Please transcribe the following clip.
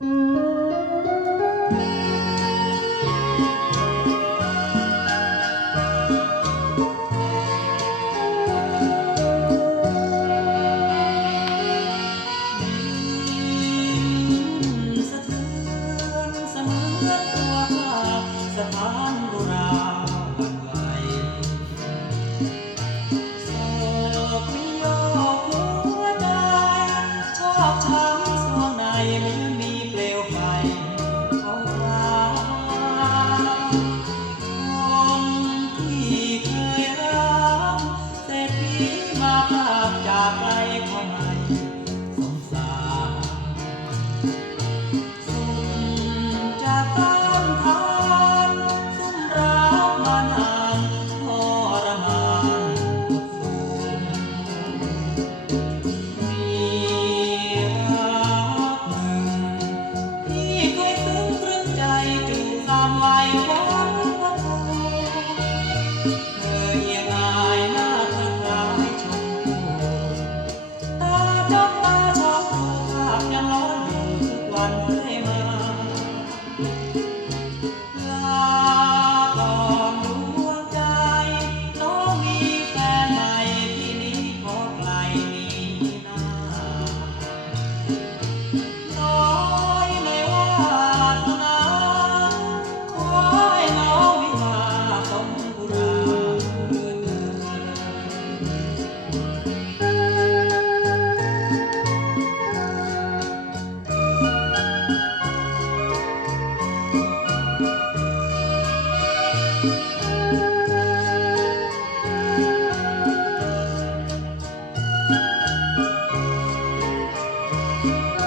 สะเทือนเสมอตัวภา Don't thank you